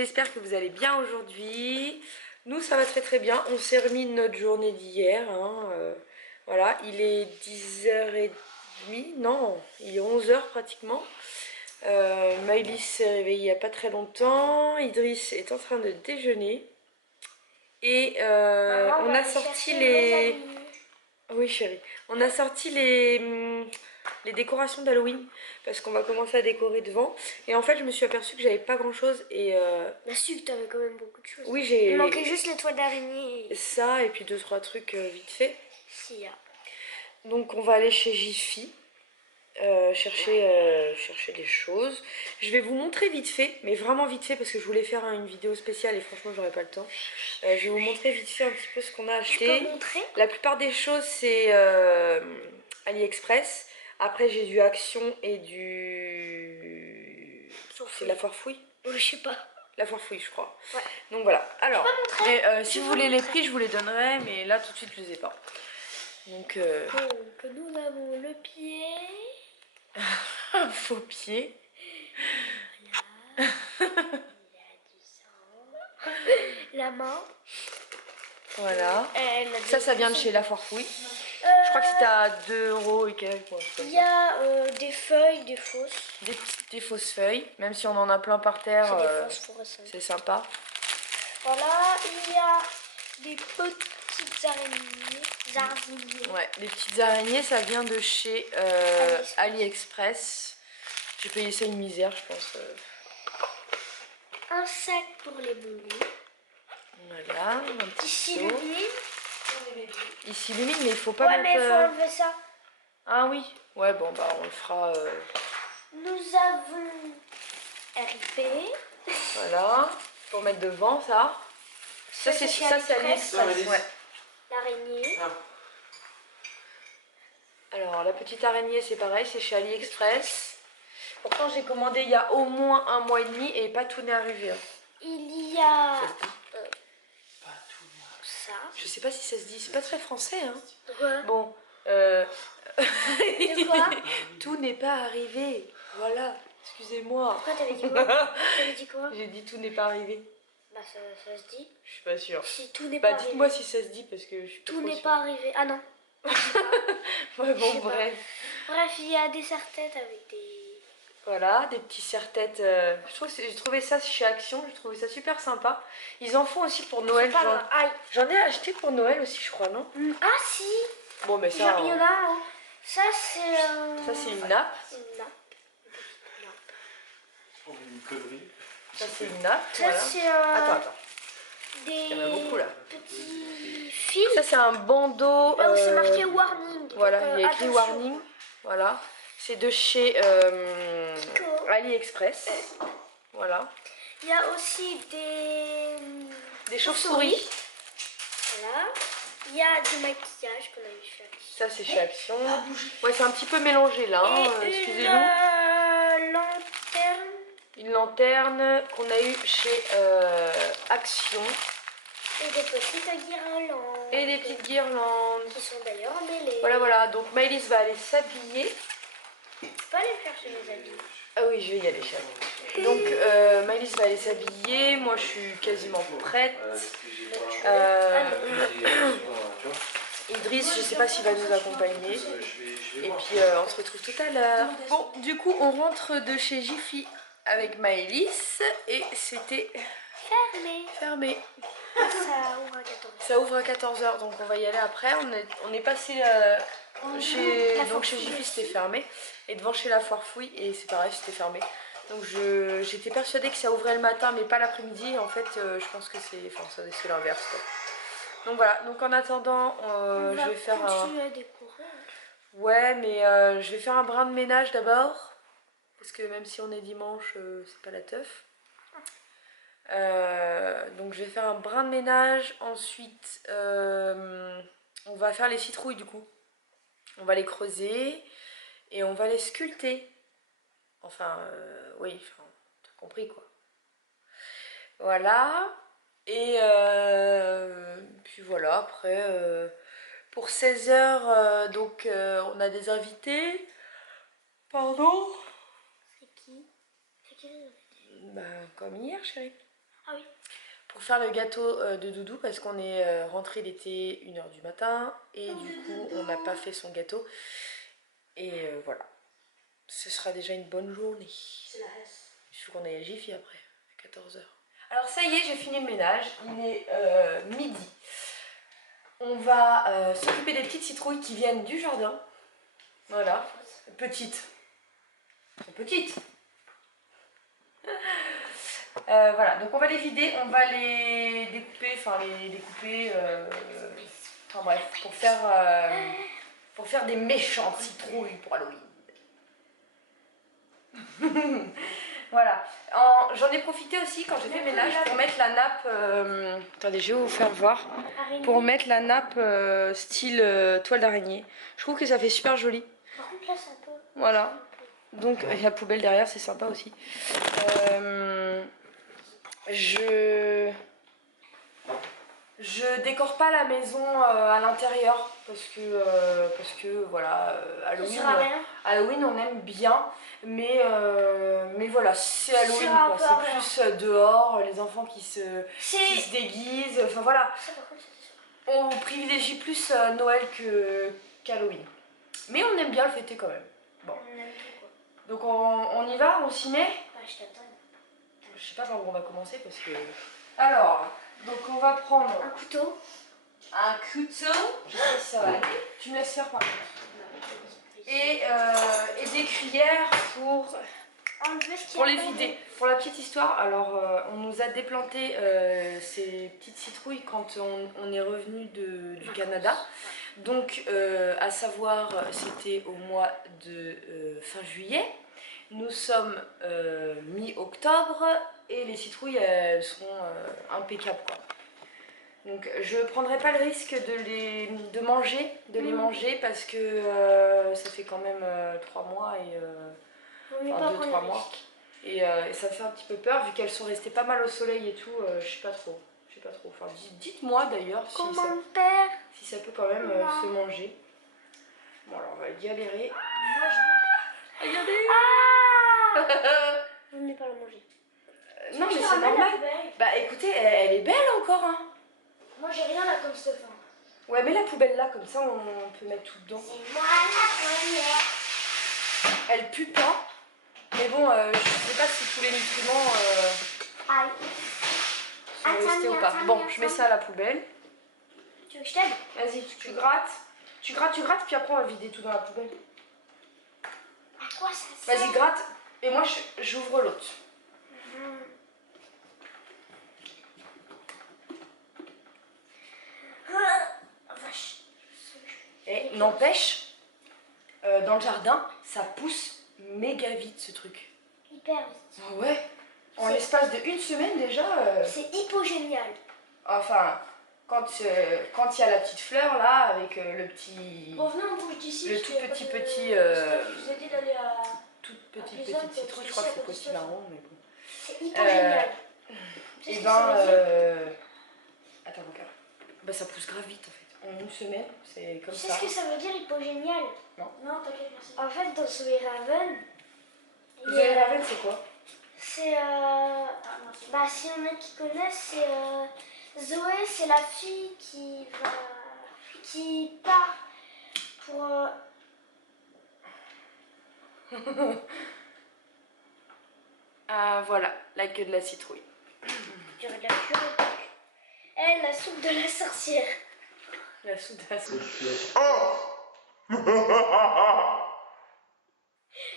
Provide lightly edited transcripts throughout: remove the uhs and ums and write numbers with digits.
j'espère que vous allez bien aujourd'hui. Nous ça va très très bien, on s'est remis de notre journée d'hier. Voilà, il est 10h30, non, il est 11h pratiquement. Maëlys s'est réveillée il n'y a pas très longtemps, Idriss est en train de déjeuner. Et on a sorti les... Oui chérie, on a sorti les décorations d'Halloween parce qu'on va commencer à décorer devant. Et en fait je me suis aperçue que j'avais pas grand chose et... Bah si, t'avais quand même beaucoup de choses. Oui, j'ai... Il manquait juste les toiles d'araignée. Ça et puis 2-3 trucs vite fait. Si, ya. Donc on va aller chez Jiffy. Chercher des choses. Je vais vous montrer vite fait, mais vraiment vite fait parce que je voulais faire une vidéo spéciale et franchement j'aurais pas le temps. Je vais vous montrer vite fait un petit peu ce qu'on a acheté. Tu peux montrer ? La plupart des choses c'est AliExpress. Après j'ai du Action et du... C'est la foire fouille ? Je sais pas. La foire fouille je crois. Ouais. Donc voilà. Alors, si vous voulez les montrer. prix je vous les donnerai, mais là tout de suite je les ai pas. Donc nous avons le pied. un faux pied. Voilà. Il y a du sang. La main. Voilà. Ça vient de chez La Foire Fouille. Je crois que c'était à 2 € et quelques. Il y a des feuilles, des fausses. Des fausses feuilles, même si on en a plein par terre. C'est sympa. Voilà, il y a des petites araignées. Ouais, les petites araignées, ça vient de chez AliExpress. J'ai payé ça une misère, je pense. Un sac pour les bonbons. Voilà, un petit Ici seau. l'huile. Ici l'huile, mais il faut pas Ouais, mettre... mais il faut enlever ça. Ah oui. Ouais, bon, bah on le fera... Nous avons RIP. Voilà, pour mettre devant ça. Ça c'est AliExpress. Ouais. L'araignée. Ah. Alors la petite araignée c'est pareil, c'est chez AliExpress. Pourtant j'ai commandé il y a au moins 1 mois et demi et pas tout n'est arrivé. Il y a ça. Je sais pas si ça se dit, c'est pas très français hein. Ouais. Bon, De quoi? tout n'est pas arrivé. Voilà, excusez-moi. Pourquoi t'avais dit quoi? T'avais dit quoi? J'ai dit tout n'est pas arrivé. Bah ça se dit. Je suis pas sûre. Si tout n'est pas arrivé. Dites-moi si ça se dit parce que je suis pas Tout n'est sûre. pas arrivé. Ah non. Ouais bon bref. Bref, il y a des serre-têtes avec des... Voilà, des petits serre-têtes. J'ai trouvé ça chez Action, j'ai trouvé ça super sympa. Ils en font aussi pour Noël. J'en ai acheté pour Noël aussi, je crois, non? Ah si. Bon, mais ça. Il y en a. Hein. Ça c'est. Ça c'est une nappe. Une nappe. Une connerie. Ça c'est une nappe. Ça Voilà. c'est. Attends. Des Il y en a beaucoup là. petits fils. Ça c'est un bandeau. Là où c'est marqué warning. Voilà, il y a écrit attention. warning. Voilà. C'est de chez AliExpress. Voilà. Il y a aussi des chauves-souris. Voilà. Il y a du maquillage qu'on a eu chez Action. Ça c'est chez Action. Ouais, c'est un petit peu mélangé là. Hein. Excusez-nous. Lanterne. Une lanterne qu'on a eu chez Action. Et des petites guirlandes. Et des petites guirlandes. Qui sont d'ailleurs emmêlées. Voilà. Donc Maëlys va aller s'habiller. Je peux aller faire chez mes amis. Ah oui, je vais y aller, chérie. Donc Maëlys va aller s'habiller. Moi, je suis quasiment prête. Idriss, je sais pas s'il va nous accompagner. Et puis, on se retrouve tout à l'heure. Bon, du coup, on rentre de chez Jiffy avec Maëlys. Et c'était... Fermé. Ça ouvre à 14h, donc on va y aller après. On est passé chez Jiffy, c'était fermé. Et devant chez La Foire Fouille, et c'est pareil, c'était fermé. Donc j'étais persuadée que ça ouvrait le matin, mais pas l'après-midi. En fait, je pense que c'est l'inverse. Donc voilà, donc en attendant, je vais faire continuer à décorer. Ouais, mais je vais faire un brin de ménage d'abord. Parce que même si on est dimanche, c'est pas la teuf. Donc je vais faire un brin de ménage. Ensuite on va faire les citrouilles du coup. On va les creuser et on va les sculpter. Enfin oui, t'as compris quoi. Voilà. Et puis voilà, après pour 16h donc on a des invités. Pardon? C'est qui les invités? Bah comme hier chérie. Ah oui. Pour faire le gâteau de Doudou parce qu'on est rentré, il était 1 h du matin et du coup on n'a pas fait son gâteau. Et voilà, ce sera déjà une bonne journée. C'est la S. Il faut qu'on aille à Jiffy après, à 14 h. Alors ça y est, j'ai fini le ménage, il est midi. On va s'occuper des petites citrouilles qui viennent du jardin. Voilà, petites. Petites. Voilà, donc on va les vider, on va les découper, enfin bref, pour faire des méchantes citrouilles pour Halloween. Voilà, j'en ai profité aussi quand j'ai fait le ménage pour mettre la nappe, attendez je vais vous faire voir, pour mettre la nappe style toile d'araignée. Je trouve que ça fait super joli. Par contre là c'est un peu... Voilà, donc la poubelle derrière c'est sympa aussi. Je décore pas la maison à l'intérieur parce que voilà, Halloween on aime bien, mais voilà, c'est Halloween quoi, c'est plus dehors, les enfants qui se déguisent, enfin voilà. On privilégie plus Noël qu'Halloween. Mais on aime bien le fêter quand même. Bon. Donc on y va, on s'y met. Je t'attends. Je sais pas par où on va commencer parce que... Alors, donc on va prendre un couteau. Un couteau. Je sais pas si ça va aller. Tu me laisses faire par contre. Et des cuillères pour les vider. Pour la petite histoire, alors on nous a déplanté ces petites citrouilles quand on est revenu du Canada. Donc à savoir, c'était au mois de fin juillet. Nous sommes mi-octobre et les citrouilles elles seront impeccables quoi. Donc je prendrai pas le risque de les manger parce que ça fait quand même 3 mois et 2-3 mois et ça me fait un petit peu peur vu qu'elles sont restées pas mal au soleil et tout. Je sais pas trop. Enfin dites-moi d'ailleurs si ça peut quand même se manger. Bon alors on va galérer. Regardez. Vous ne voulez pas la manger. Non mais c'est normal. Bah écoutez, elle est belle encore hein. Moi j'ai rien là comme Stéphane. Ouais mais la poubelle là comme ça on peut mettre tout dedans. C'est moi la première. Elle pue pas. Mais bon je sais pas si tous les nutriments sont restés ou pas. Bon je mets ça à la poubelle. Tu veux que je t'aide? Vas-y tu grattes. Tu grattes puis après on va vider tout dans la poubelle. À quoi ça sert? Vas-y gratte et moi j'ouvre l'autre. Et n'empêche, dans le jardin, ça pousse méga vite ce truc. Hyper vite. Ah ouais. En l'espace de 1 semaine déjà. C'est hypo génial. Enfin, quand il y a la petite fleur là avec le petit. Bon, venez on bouge d'ici. Le tout petit. Je vous ai dit d'aller à. Toute petite citrouille, je crois que c'est potimarron, mais bon. C'est hypo génial. Et ben. Attends, regarde. Bah ça pousse grave vite en fait. En 1 semaine, c'est comme ça. Tu sais ce que ça veut dire hypogénial? Non. Non, t'inquiète, merci. En fait, dans Zoé Raven. Zoé Raven, c'est quoi? C'est. Bah, si on a qui connaissent, c'est. Zoé, c'est la fille qui part pour. Ah, voilà, la queue de la citrouille. J'aurais de la purée. Elle, la soupe de la sorcière. La soupe de la sorcière.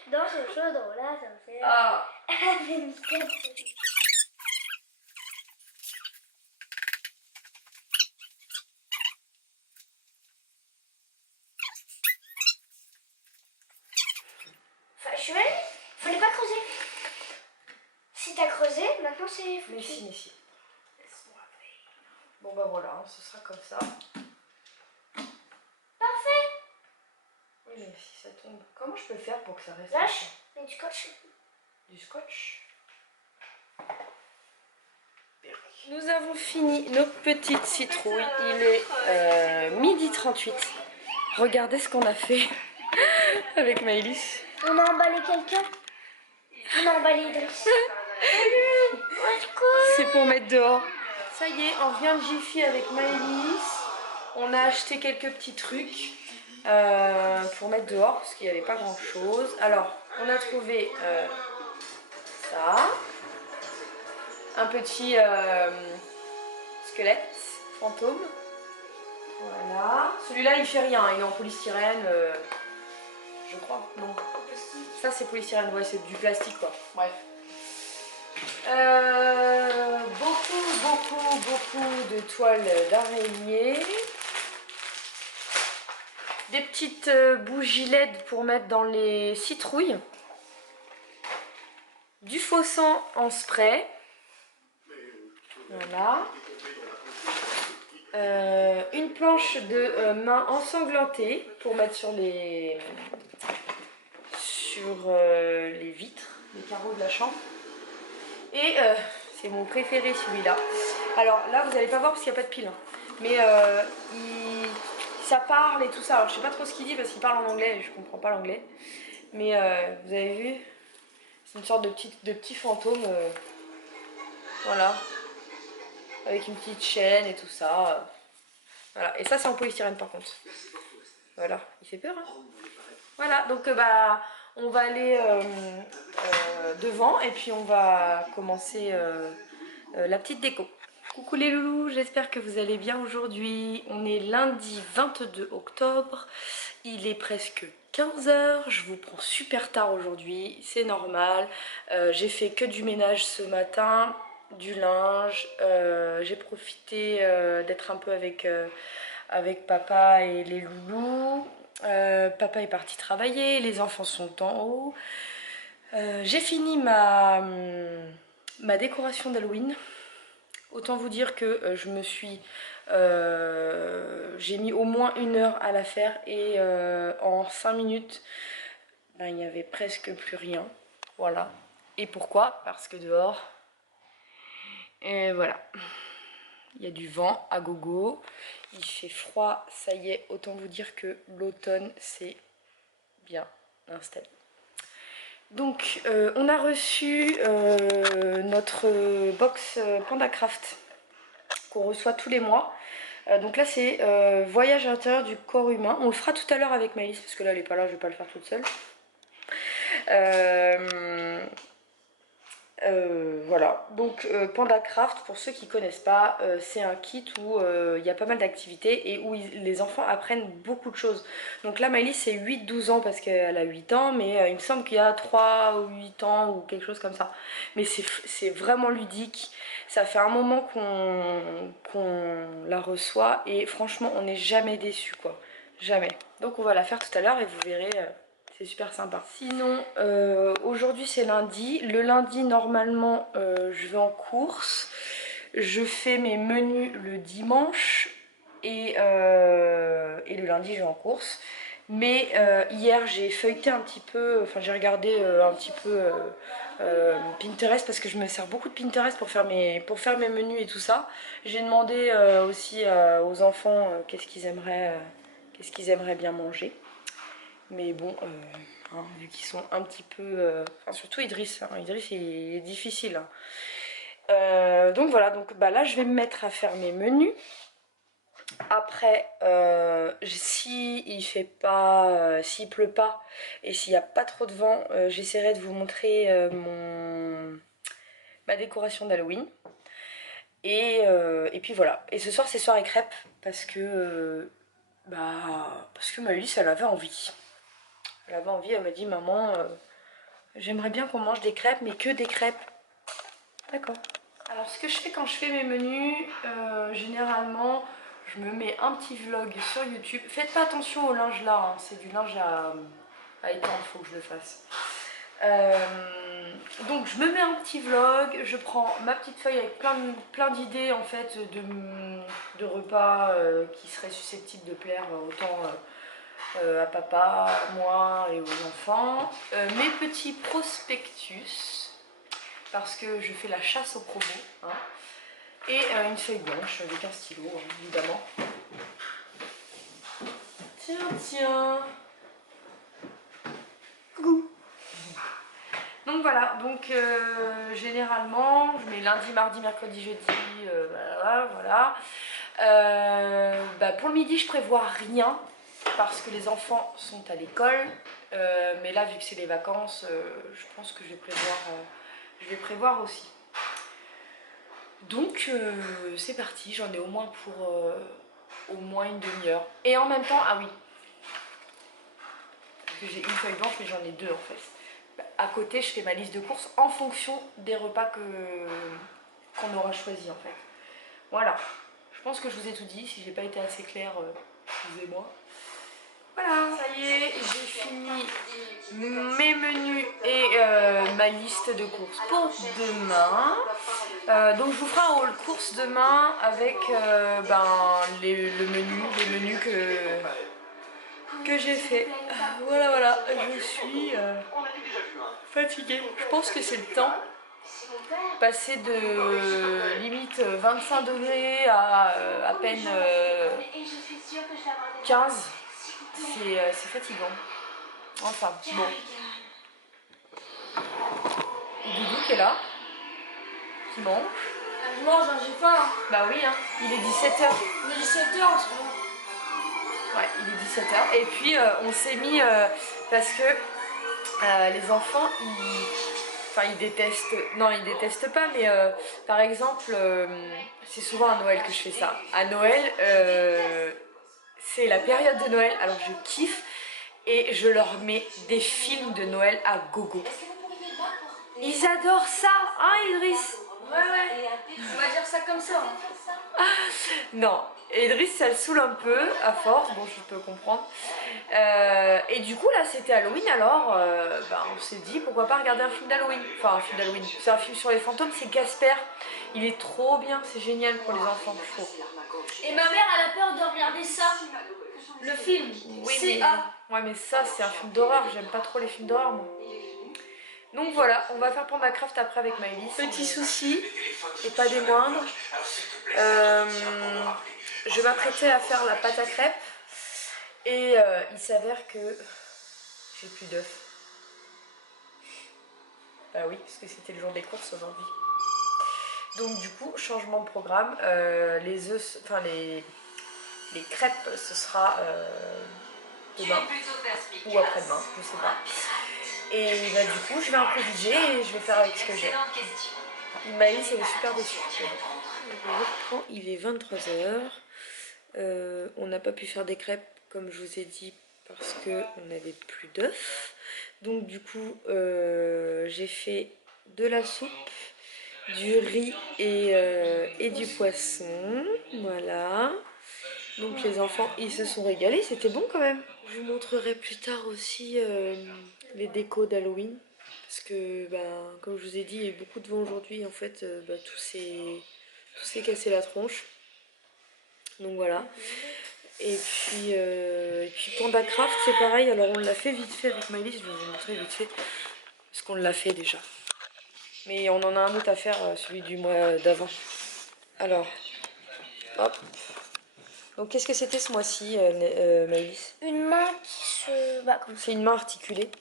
Non, c'est chaud, donc là, ça me fait. Ah. Elle fait une tête. Factuel, fallait pas creuser. Si t'as creusé, maintenant c'est foutu. Mais si. Bon bah voilà, ce sera comme ça. Parfait. Oui mais si ça tombe, comment je peux faire pour que ça reste? Lâche, mais du scotch. Du scotch. Nous avons fini nos petites citrouilles. Il est midi 38. Regardez ce qu'on a fait avec Maëlys. On a emballé quelqu'un. On a emballé Idriss. C'est pour mettre dehors. Ça y est, on vient de Jiffy avec Maëlys. On a acheté quelques petits trucs pour mettre dehors parce qu'il n'y avait pas grand chose. Alors, on a trouvé ça. Un petit squelette fantôme. Voilà. Celui-là, il fait rien. Il est en polystyrène. Je crois. Non. Ça, c'est polystyrène. Ouais, c'est du plastique, quoi. Bref. Beaucoup de toiles d'araignée. Des petites bougies LED pour mettre dans les citrouilles. Du faux sang en spray. Voilà. Une planche de main ensanglantée pour mettre sur les vitres, les carreaux de la chambre. Et c'est mon préféré celui-là. Alors là vous n'allez pas voir parce qu'il n'y a pas de pile. Hein. Mais ça parle et tout ça. Alors je sais pas trop ce qu'il dit parce qu'il parle en anglais et je comprends pas l'anglais. Mais vous avez vu, c'est une sorte de petit fantôme. Voilà. Avec une petite chaîne et tout ça. Voilà. Et ça c'est en polystyrène par contre. Voilà. Il fait peur hein. Voilà. Donc on va aller devant et puis on va commencer la petite déco. Coucou les loulous, j'espère que vous allez bien aujourd'hui. On est lundi 22 octobre. Il est presque 15 h. Je vous prends super tard aujourd'hui. C'est normal. J'ai fait que du ménage ce matin. Du linge. J'ai profité d'être un peu avec papa et les loulous. Papa est parti travailler. Les enfants sont en haut. J'ai fini ma décoration d'Halloween. Autant vous dire que j'ai mis au moins 1 heure à la faire et en 5 minutes, il n'y avait presque plus rien. Voilà. Et pourquoi? Parce que dehors, voilà. Il y a du vent à gogo. Il fait froid, ça y est. Autant vous dire que l'automne, c'est bien installé. Donc on a reçu notre box PandaCraft qu'on reçoit tous les mois. Donc là c'est voyage à l'intérieur du corps humain. On le fera tout à l'heure avec Maëlys parce que là elle n'est pas là, je vais pas le faire toute seule. Voilà, donc PandaCraft, pour ceux qui connaissent pas, c'est un kit où il y a pas mal d'activités et où les enfants apprennent beaucoup de choses. Donc là Maëlys c'est 8-12 ans parce qu'elle a 8 ans, mais il me semble qu'il y a 3 ou 8 ans ou quelque chose comme ça. Mais c'est vraiment ludique, ça fait un moment qu'on la reçoit et franchement on n'est jamais déçu quoi, jamais. Donc on va la faire tout à l'heure et vous verrez... c'est super sympa. Sinon, aujourd'hui c'est lundi. Le lundi, normalement, je vais en course. Je fais mes menus le dimanche. Et le lundi, je vais en course. Mais hier, j'ai feuilleté un petit peu, enfin j'ai regardé un petit peu Pinterest parce que je me sers beaucoup de Pinterest pour faire mes menus et tout ça. J'ai demandé aussi aux enfants qu'est-ce qu'ils aimeraient bien manger. Mais bon, hein, vu qu'ils sont un petit peu... enfin, surtout Idriss, hein. Idriss il est difficile. Hein. Donc voilà, donc là je vais me mettre à faire mes menus. Après, s'il pleut pas et s'il n'y a pas trop de vent, j'essaierai de vous montrer ma décoration d'Halloween. Et puis voilà. Et ce soir c'est soirée crêpes parce que Maëlys elle avait envie. Elle avait envie, elle m'a dit maman, j'aimerais bien qu'on mange des crêpes, mais que des crêpes. D'accord. Alors ce que je fais quand je fais mes menus, généralement, je me mets un petit vlog sur YouTube. Faites pas attention au linge là, hein. C'est du linge à étendre, il faut que je le fasse. Donc je me mets un petit vlog, je prends ma petite feuille avec plein d'idées en fait de repas qui seraient susceptibles de plaire autant... à papa, moi et aux enfants. Mes petits prospectus, parce que je fais la chasse aux promos. Hein. Et une feuille blanche avec un stylo, hein, évidemment. Tiens. Coucou. Donc voilà, donc généralement je mets lundi, mardi, mercredi, jeudi, voilà. Pour le midi je prévois rien parce que les enfants sont à l'école, mais là vu que c'est les vacances, je pense que je vais prévoir aussi. Donc c'est parti, j'en ai au moins pour au moins une demi-heure. Et en même temps, ah oui, parce que j'ai une feuille blanche mais j'en ai deux en fait. À côté, je fais ma liste de courses en fonction des repas qu'on aura choisi en fait. Voilà, je pense que je vous ai tout dit. Si j'ai pas été assez claire, excusez-moi. Voilà, ça y est, j'ai fini mes menus et ma liste de courses pour demain. Donc je vous ferai un haul courses demain avec les menus que j'ai fait. Voilà, je suis fatiguée. Je pense que c'est le temps. Passer de limite 25 degrés à peine 15, c'est fatigant. Enfin, bon. Doudou qui est là, qui mange. Je mange, hein, j'ai faim. Bah oui, hein. Il est 17h. Il est 17h en ce moment. Ouais, il est 17h. Et puis on s'est mis, parce que les enfants, ils détestent, non ils détestent pas, mais par exemple, c'est souvent à Noël que je fais ça. À Noël, c'est la période de Noël, alors je kiffe et je leur mets des films de Noël à gogo. Ils adorent ça, hein Idriss? Ouais, on va dire ça comme ça. Hein. Non, Idriss ça le saoule un peu, à force, bon je peux comprendre. Et du coup là c'était Halloween, alors on s'est dit pourquoi pas regarder un film d'Halloween. Enfin un film d'Halloween, c'est un film sur les fantômes, c'est Casper. Il est trop bien, c'est génial pour les enfants je trouve. Et ma mère elle a peur de regarder ça, le film, oui, C.A. Ouais mais ça c'est un film d'horreur, j'aime pas trop les films d'horreur moi. Donc voilà, on va faire Panda Craft après avec Maëlys. Petit souci, et pas des moindres. Je m'apprêtais à faire la pâte à crêpes et il s'avère que j'ai plus d'œufs. Bah oui, parce que c'était le jour des courses aujourd'hui. Donc du coup, changement de programme. Les œufs, enfin les crêpes, ce sera demain ou après-demain, je sais pas. Et du coup, je vais improviser et je vais faire avec ce que j'ai. Maëlys, elle est super déçue. Il est 23h. On n'a pas pu faire des crêpes comme je vous ai dit parce qu'on n'avait plus d'œufs. Donc du coup, j'ai fait de la soupe, du riz et du poisson. Voilà. Donc les enfants, ils se sont régalés. C'était bon quand même. Je vous montrerai plus tard aussi les décos d'Halloween. Parce que, comme je vous ai dit, il y a eu beaucoup de vent aujourd'hui. En fait, tout s'est cassé la tronche. Donc voilà. Et puis Panda Craft, c'est pareil. Alors on l'a fait vite fait avec Maëlys. Je vais vous montrer vite fait. Parce qu'on l'a fait déjà. Mais on en a un autre à faire, celui du mois d'avant. Alors, hop. Donc qu'est-ce que c'était ce mois-ci, Maëlys? Une main qui se bat comme ça. C'est une main articulée.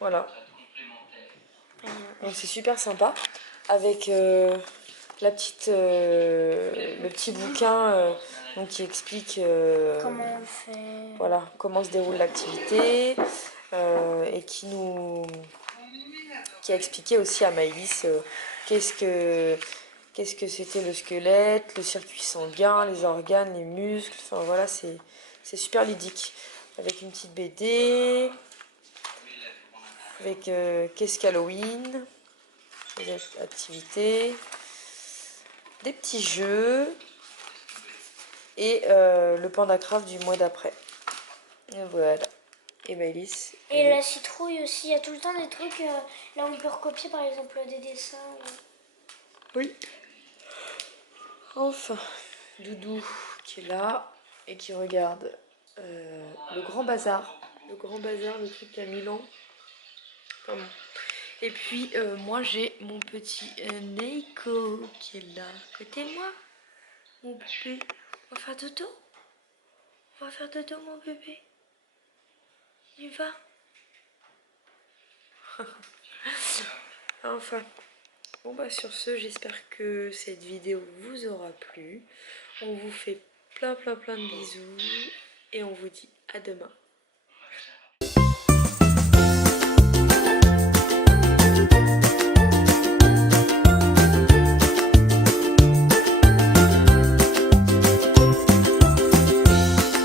Voilà. Donc c'est super sympa. Avec le petit bouquin donc, qui explique comment on fait. Voilà, comment se déroule l'activité et qui a expliqué aussi à Maëlys qu'est-ce que c'était le squelette, le circuit sanguin, les organes, les muscles. Enfin voilà, c'est super ludique. Avec une petite BD, avec qu'est-ce qu'Halloween, les activités, des petits jeux et le Panda Craft du mois d'après. Et voilà. Et Maëlys. Et la citrouille aussi, il y a tout le temps des trucs là où on peut recopier par exemple des dessins. Oui. Enfin, Doudou qui est là et qui regarde le Grand Bazar. Le Grand Bazar, le truc à Milan. Pardon. Et puis moi j'ai mon petit Neiko qui est là à côté de moi. Mon bébé. On va faire dodo? On va faire dodo mon bébé? Il va? Enfin. Bon bah sur ce, j'espère que cette vidéo vous aura plu. On vous fait plein de bisous et on vous dit à demain.